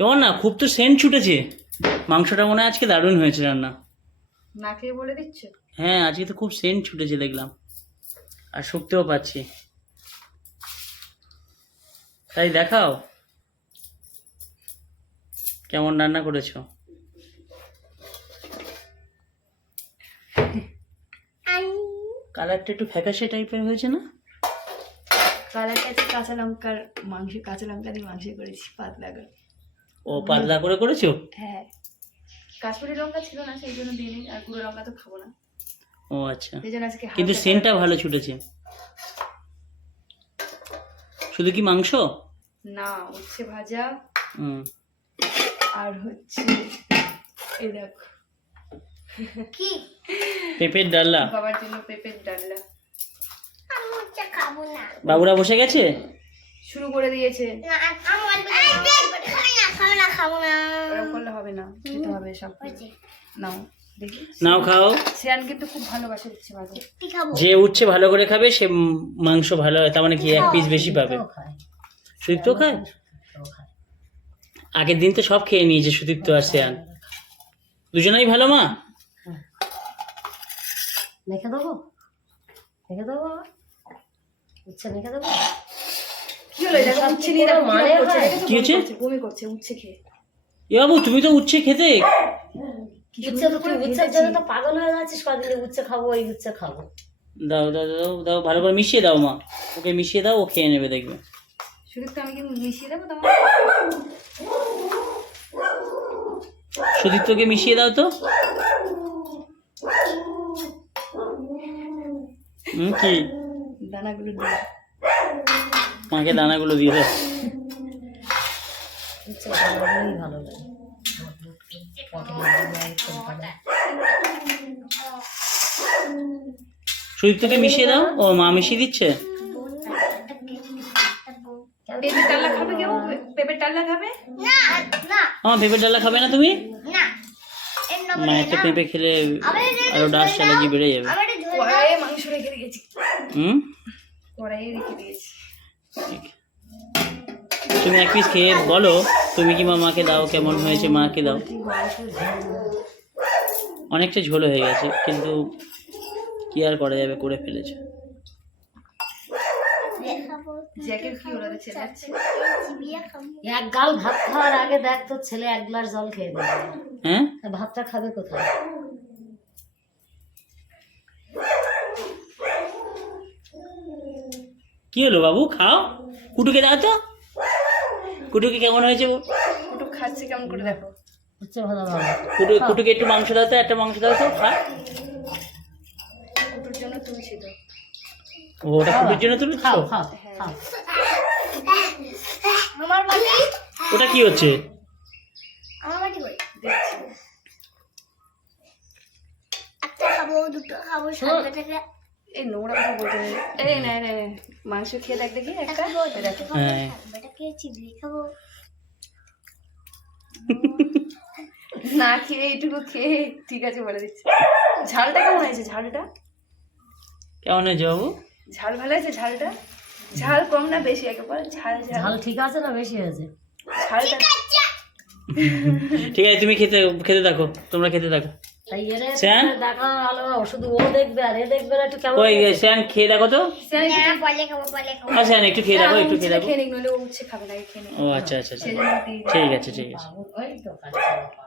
এবার না খুব তো সেন্ট ছুটেছে। মাংসটা মনে হয় আজকে দারুণ হয়েছে রান্না। না খেয়ে বলে দিচ্ছ? হ্যাঁ আজকে তো খুব সেন্ট ছুটেছে দেখলাম। আর শুকতেও পাচ্ছি। তাই দেখাও। কেমন রান্না করেছ? কালারটা একটু ফ্যাকাশে টাইপের হয়েছে না? কালারটা কাঁচা লঙ্কার মাংস কাঁচা লঙ্কা দিয়ে মাংস করেছি পাতলা করে। ও পাতলা করে করেছ? হ্যাঁ। কাশ্মীরি লঙ্কা ছিল না সেই জন্য দিয়ে দিই আর গুঁড়ো লঙ্কা তো খাব না। ও আচ্ছা। সেই জন্য আজকে কিন্তু সেন্টটা ভালো ছুটেছে। শুধু কি মাংস? না উচ্ছে ভাজা। হুম। আর হচ্ছে এই দেখো। কি? পেঁপের ডাল্লা বাবার জন্য পেঁপের না। বাবুরা বসে গেছে? শুরু করে দিয়েছে না আমি অল্প খাই না খাব না খাব না। ওরকম করলে হবে না খেতে হবে সব নাও নাও খাও। শ্রেয়ান কিন্তু খুব ভালোবাসে উচ্ছে ভাজা। যে উচ্ছে ভালো করে খাবে সে মাংস ভালো হয় তার মানে কি এক পিস বেশি পাবে। সুদীপ্ত খায়। আগের দিন তো সব খেয়ে নিয়েছে সুদীপ্ত আর শ্রেয়ান। দুজনেই ভালো মা? মেখে দেবো? মেখে দেবো বাবা? উচ্ছে মেখে দেবো? কি হচ্ছে? বমি করছে উচ্ছে খেয়ে। এ বাবু তুমি তো উচ্ছে খেতে? উচ্ছে তুই উচ্ছের জন্য তো পাগল হয়ে যাচ্ছিস কদিন উচ্ছে খাব এই উচ্ছে খাব। দাও দাও দাও দাও ভালো করে মিশিয়ে দাও মা। ওকে মিশিয়ে দাও ও খেয়ে নেবে দেখবে। শুধু তো আমি কি মিশিয়ে দেবো তোমার সুদীপ্তকে মিশিয়ে দাও তো। হুম কি? দানাগুলো দিয়ে মাকে দানাগুলো দিয়ে উচ্ছে ভালো মিশিয়ে দাও? ও মা মিশিয়ে দিচ্ছে? আমার পেঁপের ডালা খাবে? না তুমি? না। মা একটা পেঁপে খেলে আরও ডাস অ্যালার্জি বেড়ে যাবে। আবার একটু ধরে কড়াইয়ে মাংস রেখে দিয়েছি। হুম? কড়াইয়ে রেখে দিয়েছি। তুমি এক পিস খেয়ে বলো তুমি কি মা মাকে দাও কেমন হয়েছে মাকে দাও? অনেকটা ঝোল হয়ে গেছে কিন্তু কি আর করা যাবে করে ফেলেছে। এক গাল ভাত খাওয়ার আগে দেখ তো ছেলে এক গ্লাস জল খেয়ে দেবে হ্যাঁ? ভাতটা খাবে কোথায়? কি হলো বাবু? খাও। কুটুকে দাও তো। কুটুকে কেমন হয়েছে একটু খাচ্ছে কেমন করে দেখো। উচ্ছে ভালো ভালো। কুটু কুটুকে একটু মাংস দাও তো একটা মাংস দাও তো খা। কুটুর জন্য তুলছি তো ওটা কুটুর জন্য তুমি খাও আমার ওটা কি হচ্ছে? আমার কই? একটা খাব দুটো খাব সাতটা থেকে এই নোংরা কথা বলতে এই না না না মাংস খেয়ে দেখ দেখি একটা। খাব হ্যাঁ। খাব। না খেয়ে এইটুকু খেয়ে ঠিক আছে বলে দিচ্ছি। ঝালটা কেমন হয়েছে ঝালটা? কেমন হয়েছে বাবু? ঝাল ভালো আছে ঝালটা? ঝাল কম না বেশি একেবারে ঝাল ঝাল। ঝাল ঠিক আছে না বেশি হয়েছে? ঝালটা ঠিক আছে তুমি খেতে খেতে থাকো তোমরা খেতে থাকো শ্যান? দেখা ভালো শুধু ও দেখবে আর এ দেখবে না একটু কেমন ওই শ্যান খেয়ে দেখো তো। আর শ্যান একটু খেয়ে দেখো একটু খেয়ে দেখো। খেয়ে নিক নইলে ও উচ্ছে খাবে না খেয়ে ও আচ্ছা আচ্ছা আচ্ছা। ঠিক আছে ঠিক আছে। ওই তো খাচ্ছে